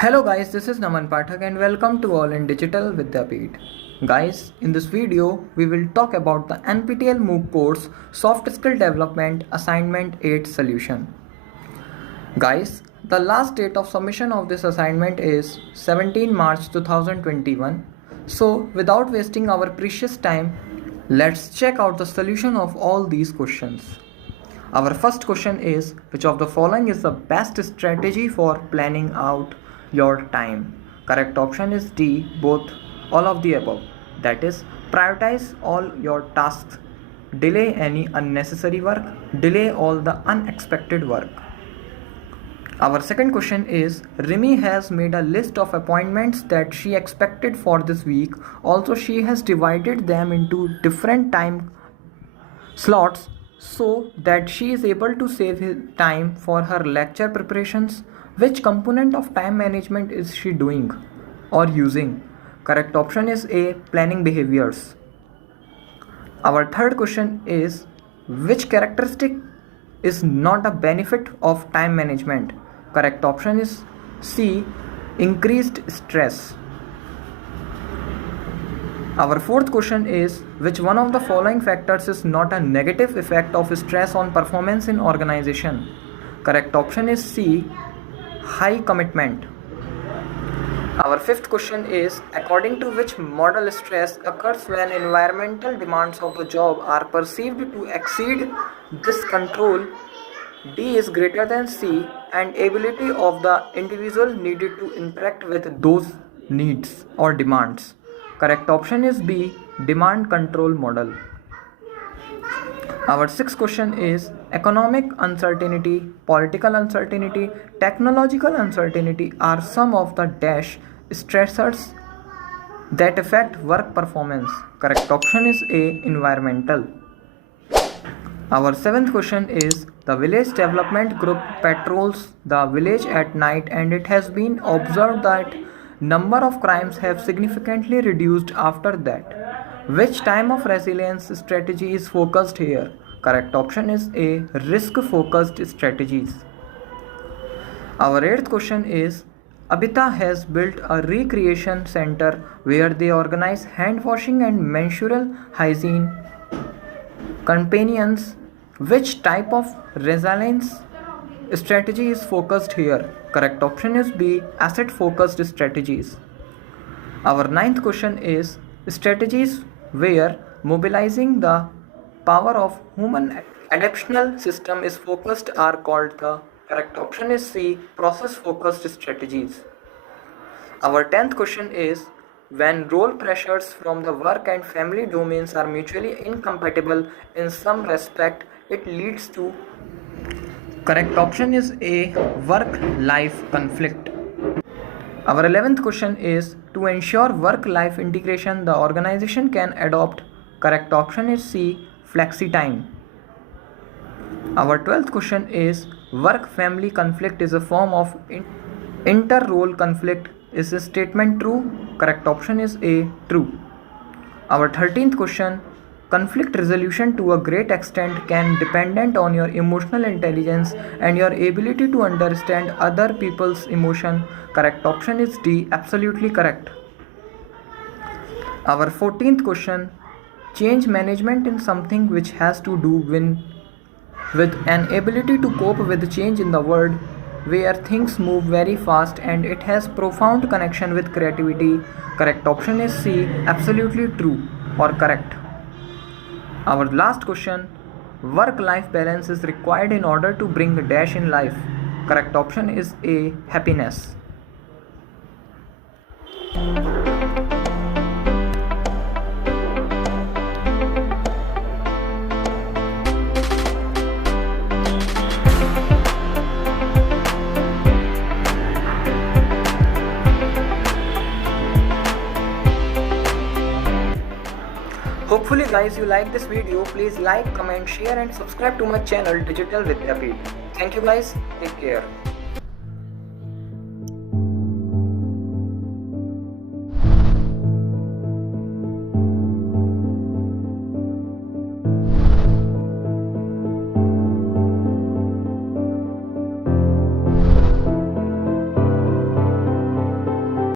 Hello guys, this is Naman Pathak and welcome to All in Digital Vidyapeeth. Guys, in this video, we will talk about the NPTEL MOOC course Soft Skill Development Assignment 8 Solution. Guys, the last date of submission of this assignment is 17 March 2021. So, without wasting our precious time, let's check out the solution of all these questions. Our first question is, which of the following is the best strategy for planning out your time? Correct option is D, both, all of the above. That is, prioritize all your tasks, delay any unnecessary work, delay all the unexpected work. Our second question is, Rimi has made a list of appointments that she expected for this week. Also, she has divided them into different time slots so that she is able to save time for her lecture preparations. Which component of time management is she doing or using? Correct option is A, planning behaviors. Our third question is, which characteristic is not a benefit of time management? Correct option is C, increased stress. Our fourth question is, which one of the following factors is not a negative effect of stress on performance in organization? Correct option is C, high commitment. Our fifth question is, according to which model stress occurs when environmental demands of the job are perceived to exceed this control? D is greater than C, and ability of the individual needed to interact with those needs or demands. Correct option is B, demand control model. Our sixth question is, economic uncertainty, political uncertainty, technological uncertainty are some of the dash stressors that affect work performance. Correct option is A, environmental. Our seventh question is, the village development group patrols the village at night and it has been observed that number of crimes have significantly reduced after that. Which time of resilience strategy is focused here? Correct option is A, risk focused strategies. Our eighth question is, Abita has built a recreation center where they organize hand washing and menstrual hygiene companions. Which type of resilience strategy is focused here? Correct option is B, asset focused strategies. Our ninth question is, strategies where mobilizing the power of human adaptational system is focused are called the. Correct option is C, process focused strategies. Our 10th question is, when role pressures from the work and family domains are mutually incompatible in some respect, it leads to. Correct option is A, work-life conflict. Our 11th question is, to ensure work-life integration, the organization can adopt. Correct option is C, flexi time. Our 12th question is, work-family conflict is a form of inter-role conflict. Is this statement true? Correct option is A, true. Our 13th question, conflict resolution to a great extent can dependent on your emotional intelligence and your ability to understand other people's emotion. Correct option is D, absolutely correct. Our 14th question, change management in something which has to do with an ability to cope with change in the world where things move very fast and it has profound connection with creativity. Correct option is C, absolutely true or correct. Our last question, work-life balance is required in order to bring a dash in life. Correct option is A, happiness. Hopefully guys you like this video. Please like, comment, share and subscribe to my channel Digital Vidyapeeth. Thank you guys. Take care.